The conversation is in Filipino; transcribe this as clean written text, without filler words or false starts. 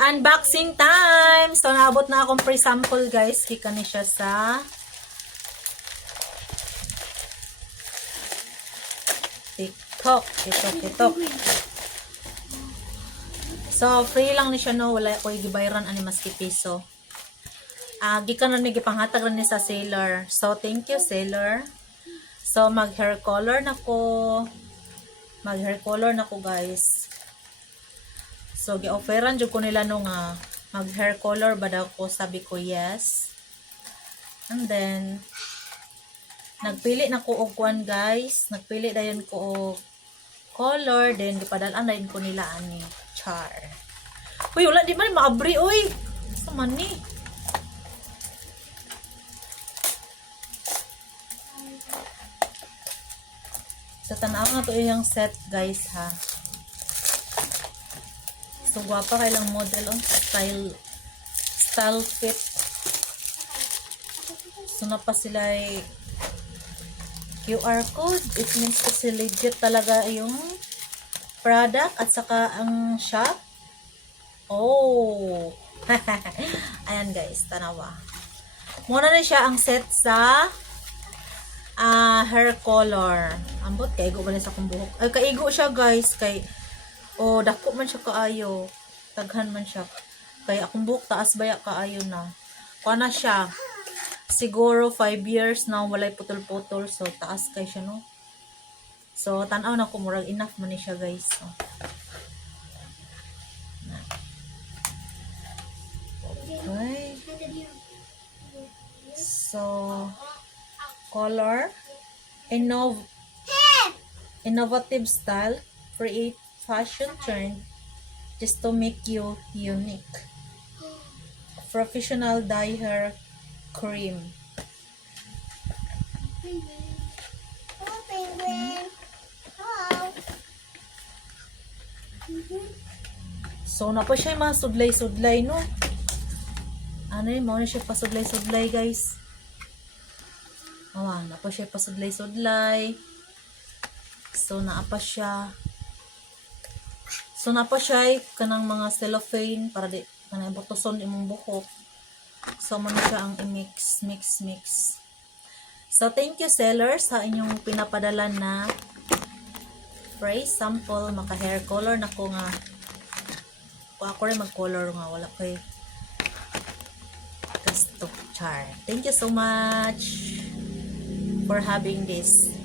Unboxing time! So, naabot na akong pre-sample, guys. Kika ni siya sa TikTok. TikTok. So, free lang ni siya, no? Wala ko i-gibayran ani maski piso. Gikan na ni gipanghatag rin ni sa seller. So, thank you, seller. So, mag-hair color na ko. Mag-hair color na ko, guys. So, gi-offeran jud ko nila nung mag-hair color ba daw ko. Sabi ko, yes. And then, nagpili na ko og kuan, guys. Nagpili dayon ko og color. Then, gipadalan na ko nila ani. Char. Uy, wala di man maabri, uy. Sa man ni. So, tanaw na to yung set, guys, ha. So, guwapa kailang model on style fit. So, na pa sila QR code. It means kasi legit talaga yung product at saka ang shop. Oh! Ayan, guys, tanawa. Muna na siya ang set sa hair color. Ambot, kaigo ba na sa akong buhok? Ay, kaigo siya, guys. Dako man siya kaayo. Taghan man siya. Kaya akong buhok, taas baya kaayo na. Kuha na siya. Siguro 5 years na walay putol-putol. So, taas kay siya, no? So, tanaw na ko. Murag enough man ni siya, guys. Okay. So, color. Innovative style. Create fashion trend just to make you unique. Professional dye hair cream. So, na pa siya yung mga sudlay-sudlay, no? Ano yun? Mauna siya pa sudlay-sudlay, guys. Na pa siya pa sudlay-sudlay. So, naapa siya. So, napa siya kanang mga cellophane para di kanang butoson imong buhok. So, muna siya ang i-mix. So, thank you, sellers, sa inyong pinapadala na price sample. Maka-hair color na ko nga. Ako rin mag-color nga. Wala ko gusto char. Thank you so much for having this.